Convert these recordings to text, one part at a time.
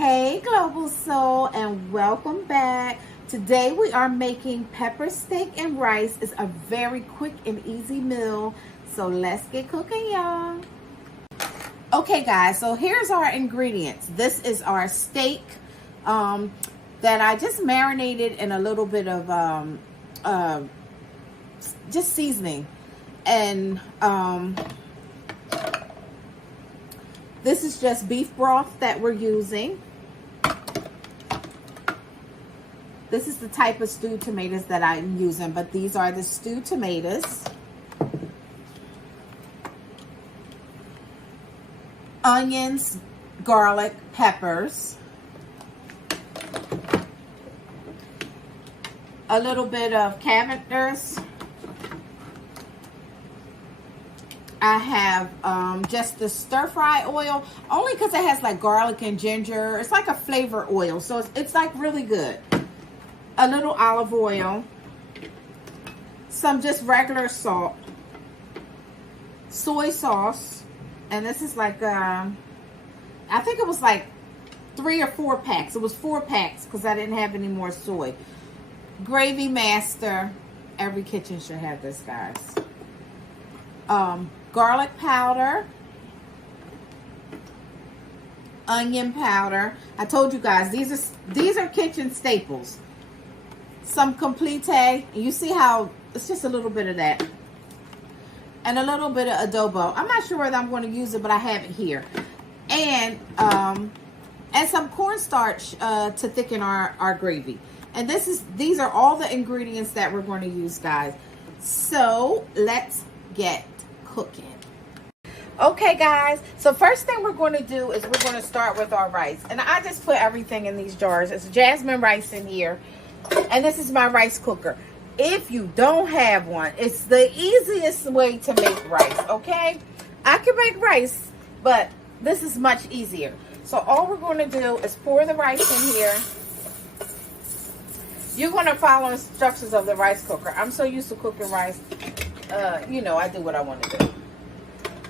Hey Global Soul, and welcome back. Today we are making pepper steak and rice. It's a very quick and easy meal, so let's get cooking, y'all. Okay guys, so here's our ingredients. This is our steak that I just marinated in a little bit of just seasoning, and this is just beef broth that we're using. This is the type of stewed tomatoes that I'm using, but these are the stewed tomatoes. Onions, garlic, peppers. A little bit of cabbages. I have just the stir fry oil, only because it has like garlic and ginger. It's like a flavor oil, so it's like really good. A little olive oil, some just regular salt, soy sauce, and this is like I think it was like 3 or 4 packs. It was 4 packs because I didn't have any more soy. Gravy master. Every kitchen should have this, guys. Garlic powder, onion powder. I told you guys these are kitchen staples. Some complete. You see how it's just a little bit of that, and a little bit of adobo. I'm not sure whether I'm going to use it, but I have it here, and some cornstarch to thicken our gravy. And these are all the ingredients that we're going to use, guys. So let's get cooking. Okay guys, so first thing we're going to do is we're going to start with our rice, and I just put everything in these jars. It's jasmine rice in here, and this is my rice cooker. If you don't have one, it's the easiest way to make rice. Okay, I can make rice, but this is much easier. So all we're going to do is pour the rice in here. You're going to follow instructions of the rice cooker. I'm so used to cooking rice. You know, I do what I want to do.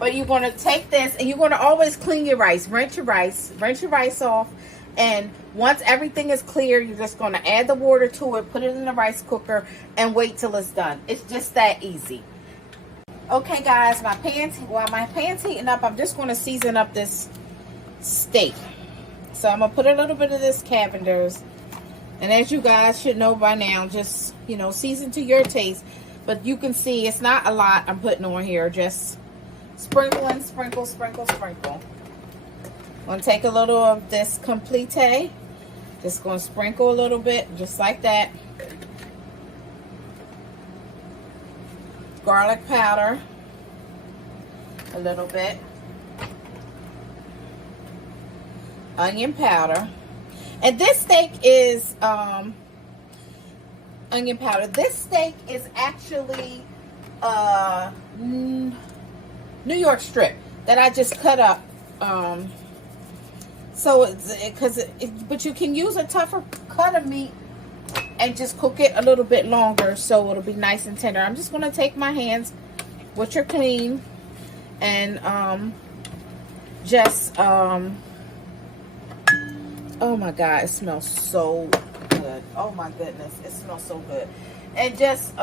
But you're going to take this, and you're going to always clean your rice. Rinse your rice off. And once everything is clear, you're just going to add the water to it, put it in the rice cooker, and wait till it's done. It's just that easy. Okay, guys, while my pan's heating up, I'm just going to season up this steak. So I'm going to put a little bit of this cabbages. And as you guys should know by now, just, you know, season to your taste. But you can see it's not a lot I'm putting on here. Just sprinkle and sprinkle, sprinkle, sprinkle. I'm going to take a little of this complete. Just going to sprinkle a little bit, just like that. Garlic powder. A little bit. Onion powder. And this steak is onion powder. This steak is actually New York strip that I just cut up. But you can use a tougher cut of meat and just cook it a little bit longer, so it'll be nice and tender. I'm just going to take my hands, which are clean, and oh my God, it smells so good. Oh my goodness, it smells so good. And just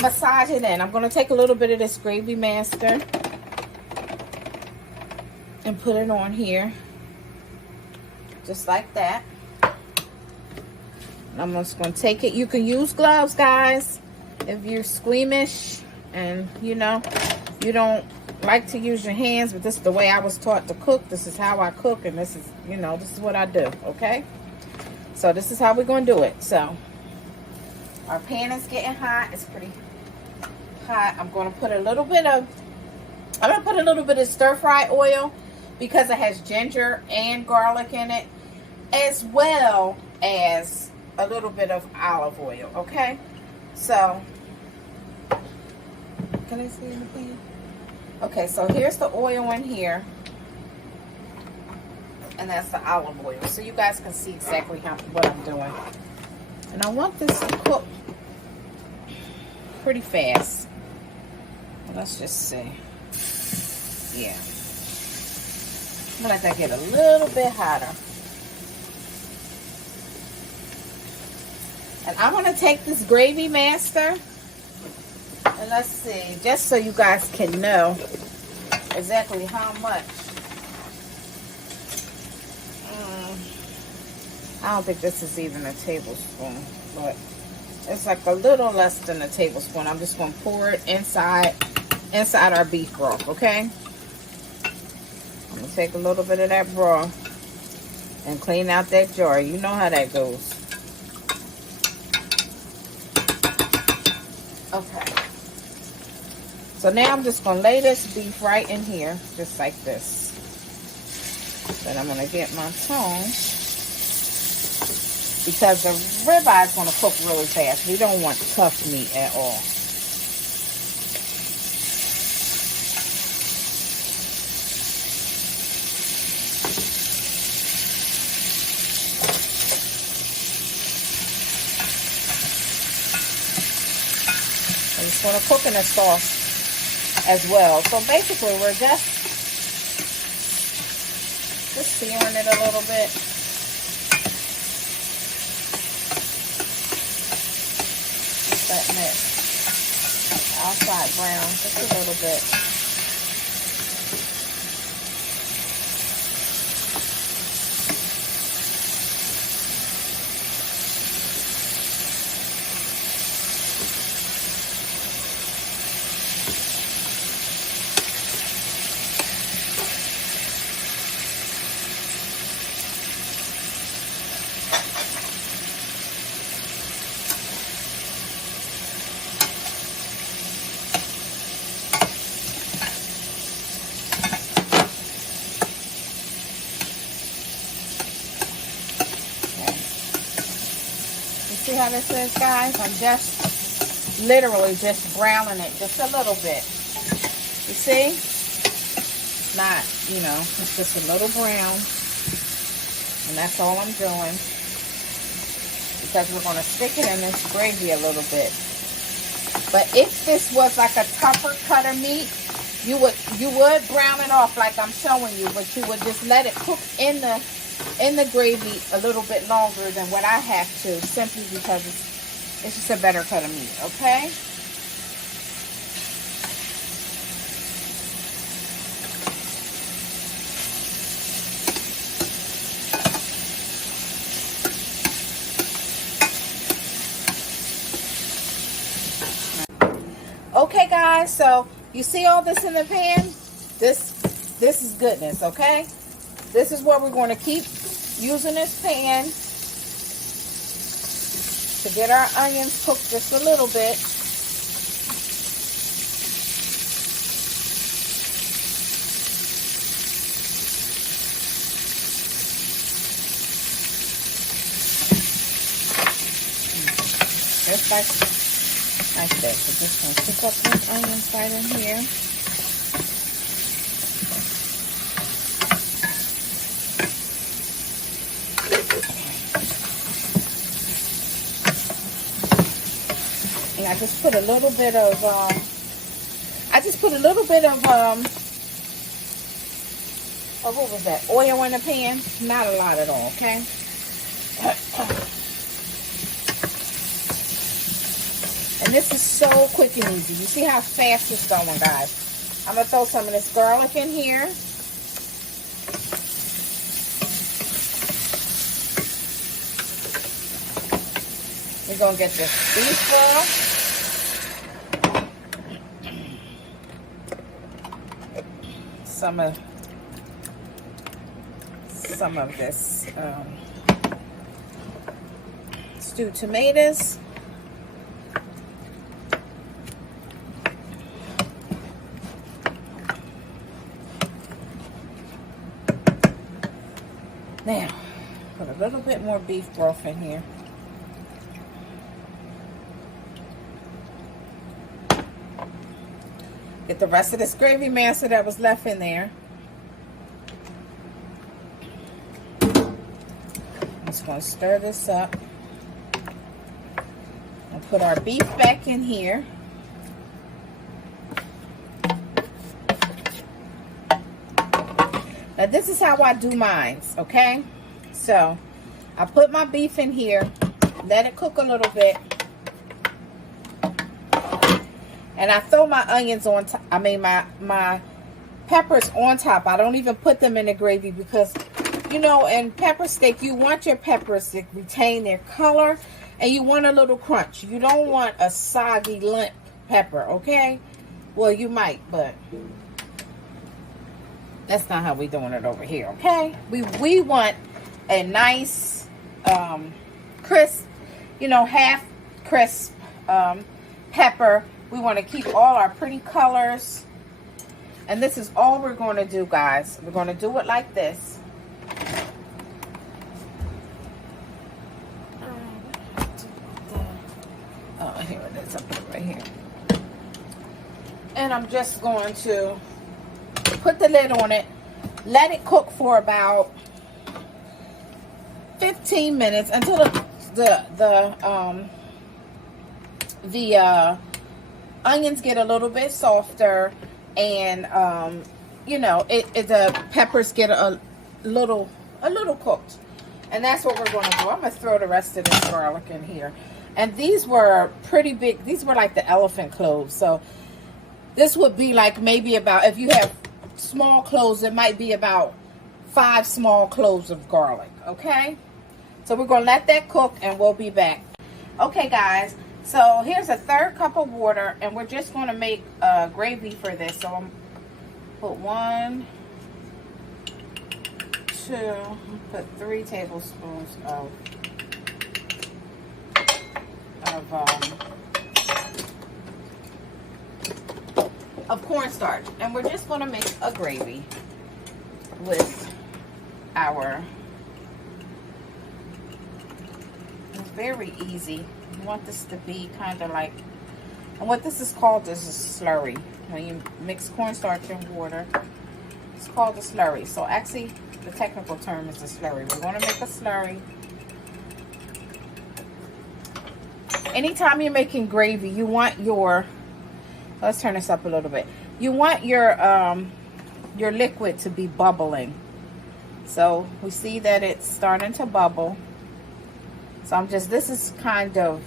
massage it in. I'm going to take a little bit of this gravy master and put it on here. Just like that. And I'm just going to take it. You can use gloves, guys, if you're squeamish and, you know, you don't like to use your hands, but this is the way I was taught to cook. This is how I cook, and this is, you know, this is what I do. Okay, so this is how we're going to do it. So our pan is getting hot. It's pretty hot. I'm going to put a little bit of stir fry oil because it has ginger and garlic in it, as well as a little bit of olive oil. Okay, so can I see in the pan? Okay, so here's the oil in here, and that's the olive oil, so you guys can see exactly what I'm doing. And I want this to cook pretty fast. Let's just see. Yeah. I'm gonna let that get a little bit hotter. And I'm going to take this gravy master. And let's see, just so you guys can know exactly how much. I don't think this is even a tablespoon, but it's like a little less than a tablespoon. I'm just going to pour it inside our beef broth, okay? I'm going to take a little bit of that broth and clean out that jar. You know how that goes. Okay. So now I'm just going to lay this beef right in here, just like this. Then I'm going to get my tongue, because the ribeye is going to cook really fast. We don't want tough meat at all. And it's going to cook in the sauce as well. So basically, we're just searing it a little bit. Letting it outside brown just a little bit. See how this is, guys? I'm just literally just browning it just a little bit. You see? It's not, you know, it's just a little brown. And that's all I'm doing. Because we're going to stick it in this gravy a little bit. But if this was like a tougher cut of meat, you would brown it off like I'm showing you, but you would just let it cook in the gravy a little bit longer than what I have to, simply because it's just a better cut of meat, okay? Okay, guys, so you see all this in the pan? This is goodness, okay? This is where we're going to keep using this pan to get our onions cooked just a little bit. Just like this. We're just going to cook up these onions right in here. And I just put a little bit of, what was that? Oil in the pan. Not a lot at all, okay? And this is so quick and easy. You see how fast it's going, guys. I'm going to throw some of this garlic in here. We're going to get this beef raw. Some of this stewed tomatoes. Now, put a little bit more beef broth in here. Get the rest of this gravy master that was left in there. Just going to stir this up. I'll put our beef back in here. Now this is how I do mine, okay? So I put my beef in here let it cook a little bit. And I throw my onions on top. I mean, my peppers on top. I don't even put them in the gravy because, you know, in pepper steak, you want your peppers to retain their color and you want a little crunch. You don't want a soggy, limp pepper, okay? Well, you might, but that's not how we're doing it over here, okay? We want a nice, crisp, you know, half crisp pepper. We want to keep all our pretty colors. And this is all we're going to do, guys. We're going to do it like this. Oh, here it is. I put it right here. And I'm just going to put the lid on it. Let it cook for about 15 minutes until the onions get a little bit softer, and you know, the peppers get a little cooked. And that's what we're going to do. I'm going to throw the rest of this garlic in here. And these were pretty big. These were like the elephant cloves. So this would be like maybe about, if you have small cloves, it might be about 5 small cloves of garlic. Okay? So we're going to let that cook and we'll be back. Okay, guys. So here's a 1/3 cup of water, and we're just going to make gravy for this. So I'm put 1, 2, put 3 tablespoons of cornstarch, and we're just going to make a gravy with our. It's very easy. You want this to be kind of like, and what this is called is a slurry. When you mix cornstarch and water, it's called a slurry. So actually, the technical term is a slurry. We're going to make a slurry. Anytime you're making gravy, you want your, let's turn this up a little bit. You want your liquid to be bubbling. So we see that it's starting to bubble. So I'm just, this is kind of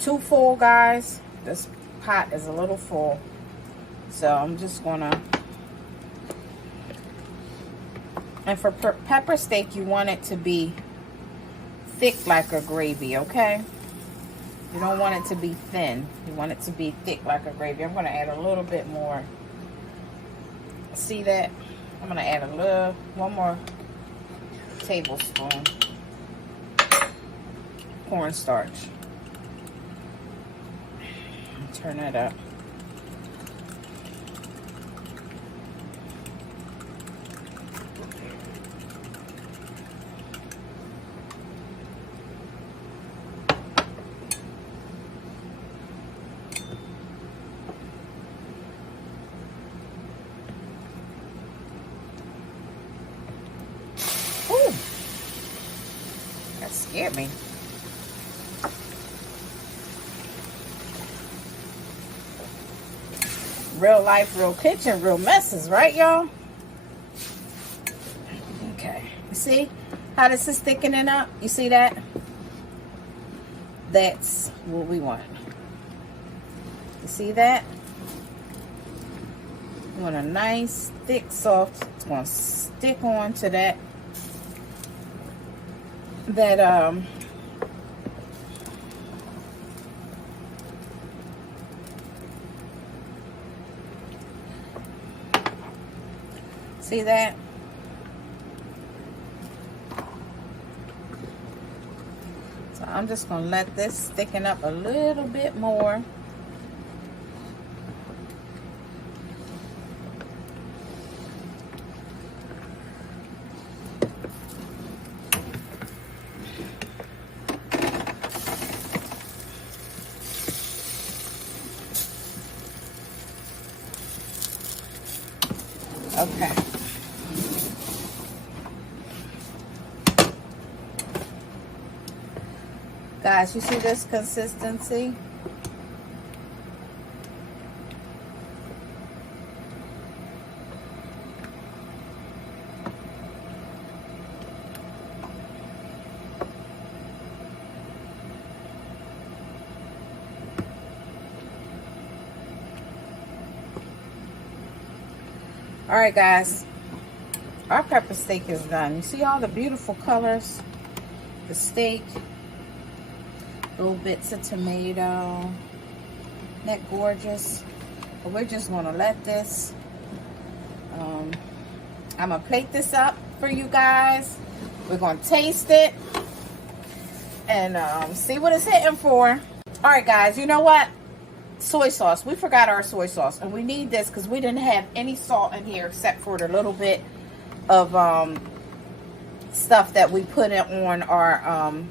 too full, guys. This pot is a little full. So I'm just gonna, and for pepper steak, you want it to be thick like a gravy, okay? You don't want it to be thin. You want it to be thick like a gravy. I'm gonna add a little bit more. See that? I'm gonna add one more tablespoon cornstarch. Turn it up. Ooh, that scared me. Real life, real kitchen, real messes, right, y'all? Okay. You see how this is thickening up? You see that? That's what we want. You see that? We want a nice, thick, soft. It's going to stick on to that. See that? So I'm just going to let this thicken up a little bit more. Okay. Guys, you see this consistency? All right, guys. Our pepper steak is done. You see all the beautiful colors? The steak. Little bits of tomato. Isn't that gorgeous? But we're just going to let this... I'm going to plate this up for you guys. We're going to taste it. And see what it's hitting for. All right, guys. You know what? Soy sauce. We forgot our soy sauce. And we need this because we didn't have any salt in here except for the little bit of stuff that we put in on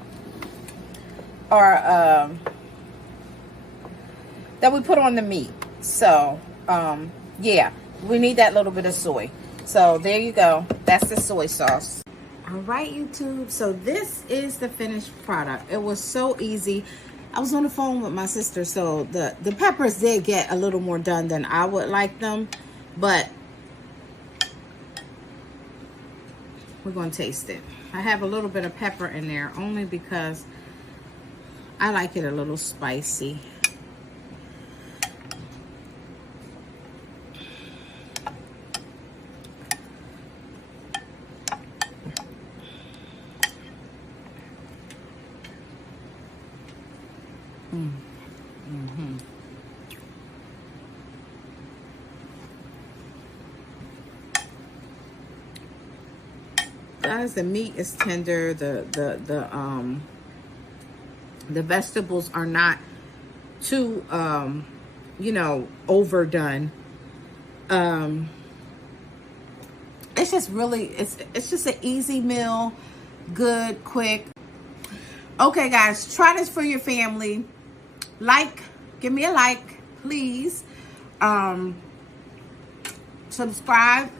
that we put on the meat. So yeah, we need that little bit of soy. So there you go. That's the soy sauce. All right, YouTube. So this is the finished product. It was so easy. I was on the phone with my sister, so the peppers did get a little more done than I would like them, but we're going to taste it. I have a little bit of pepper in there only because I like it a little spicy. Guys, the meat is tender. The vegetables are not too you know, overdone. It's just really it's just an easy meal, good, quick. Okay, guys, try this for your family. Give me a like, please. Subscribe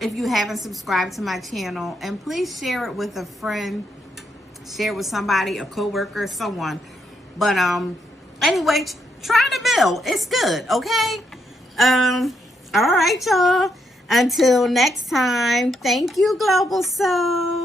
if you haven't subscribed to my channel, and please share it with a friend, share it with somebody, a coworker, someone. But anyway, try the meal. It's good, okay? All right, y'all. Until next time, thank you, Global Soul.